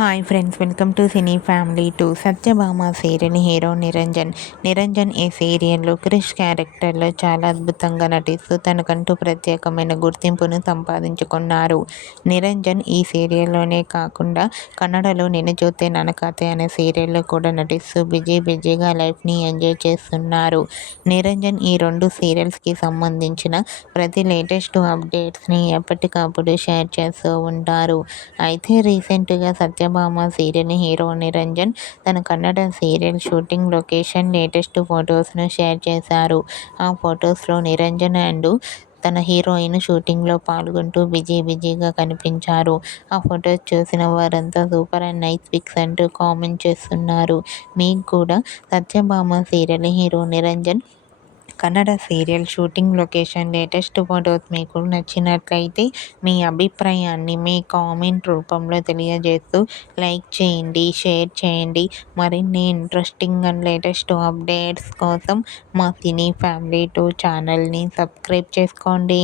Hi friends, welcome to cine family two. Satyabhama serial hero Niranjan ఈ సీరియల్లో క్రిష్ క్యారెక్టర్లో చాలా అద్భుతంగా నటిస్తూ తనకంటూ ప్రత్యేకమైన గుర్తింపును సంపాదించుకున్నారు. నిరంజన్ ఈ సీరియల్లోనే కాకుండా కన్నడలో నిన్ను చూస్తే ననకథే అనే సీరియల్లో కూడా నటిస్తూ బిజీగా లైఫ్ని ఎంజాయ్ చేస్తున్నారు. నిరంజన్ ఈ రెండు సీరియల్స్కి సంబంధించిన ప్రతి లేటెస్ట్ అప్డేట్స్ని ఎప్పటికప్పుడు షేర్ చేస్తూ ఉంటారు. అయితే రీసెంట్గా సత్యభామ సీరియల్ హీరో నిరంజన్ తన Kannada serial shooting location latest ఫొటోస్ను షేర్ చేశారు. ఆ ఫొటోస్లో నిరంజన్ అండ్ తన హీరోయిన్ షూటింగ్లో పాల్గొంటూ బిజీగా కనిపించారు. ఆ ఫొటోస్ చూసిన వారంతా సూపర్ అండ్ నైస్ పిక్స్ అంటూ కామెంట్ చేస్తున్నారు. మీకు కూడా Satyabhama serial hero Niranjan Kannada serial shooting location latest photos మీకు నచ్చినట్లయితే మీ అభిప్రాయాన్ని మీ కామెంట్ రూపంలో తెలియజేస్తూ లైక్ చేయండి, షేర్ చేయండి. మరిన్ని ఇంట్రెస్టింగ్ అండ్ లేటెస్ట్ అప్డేట్స్ కోసం మా సినీ ఫ్యామిలీ 2 ఛానల్ని సబ్స్క్రైబ్ చేసుకోండి.